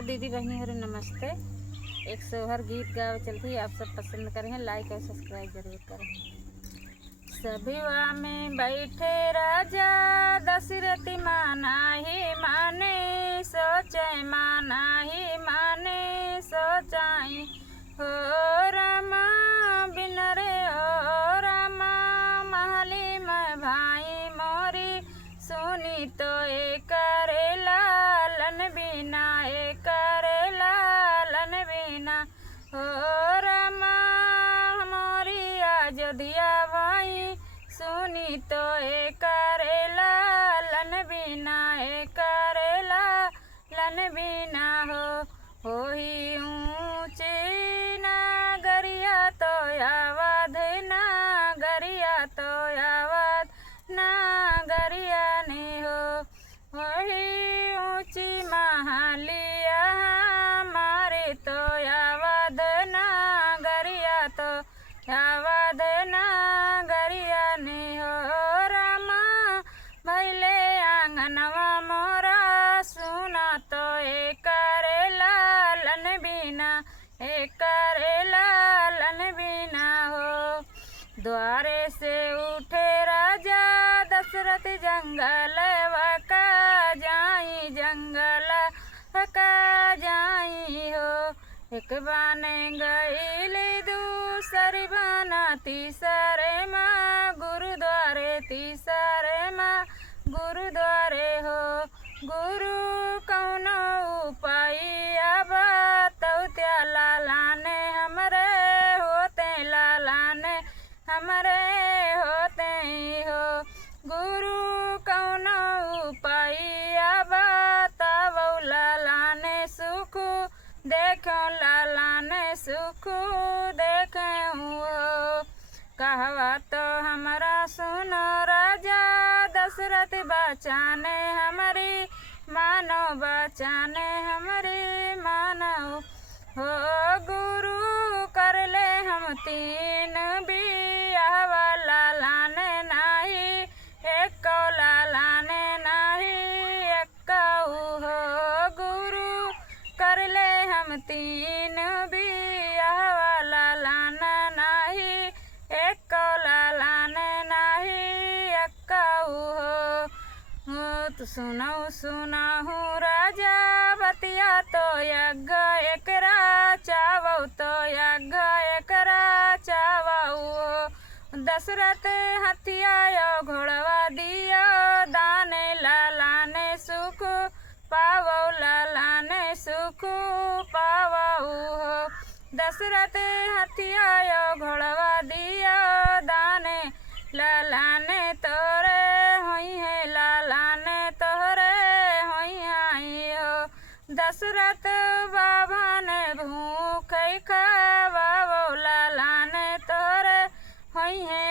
Hello दीदी बहनी हरे नमस्ते। एक सोहर गीत गावे चलती आप सब पसंद करें, लाइक और सब्सक्राइब जरूर करें। सभिवा में बैठे राजा दशरथ माना ही माने, सोचे माना ही माने सोचाई हो रामा बिन रे ओ रामा महली में भाई मोरी सुनी तो एक लालन बिना एक लालन बिना हो रामा मोरी अयोध्या भाई सुनी तो एक लालन बिना एक लालन बिना हो ही ऊँची नागरिया तो आवाध नागरिया तो आवाध नागरिया ने हो वही ऊँची महालिया मारे तो आवाध नागरिया तो आवाध नागरिया ने हो रामा भैले आंगनवा मोरा सुना तो एक लालन बिना एक लालन बिना हो। द्वारे से उठे राजा दशरथ जंगल वका जाई जंगल वका जाई हो। एक बाने गईले दूसरी बाना तीसरे माँ गुरुद्वारे तीसरे माँ गुरुद्वारे हो। गुरु कौनो उपाय बताओ त्या लालाने हमरे होते लालाने हमरे होते हो। गुरु कौनो उपाय बताओ लालाने सुख देखो लालाने सुख देखूँ हो। कहवा तो हमारा सुनो राजा दशरथ बचाने हमारी मानो बचाने हमारी मानो हो। गुरु कर ले हम तीन बियावा लालाने नाही एक लालाने नाही एक हो। गुरु कर ले हम तीन बियावा लालाना नाही एक लालाने नाही एक हो। तो सुनाहू राजा बतिया तो यज्ञ एकरा चावो तो यज्ञ एकरा चावो। दशरथ हथिया घोड़वा दियो दाने लालाने सुख पावो लालाने सुख पावो हो। दशरथ हथिया घोड़वा दियो दाने लालाने तोरे होई है लालाने तोरे होई आई हो। दशरथ बाबा ने भूख खावावो लालाने तोरे होई है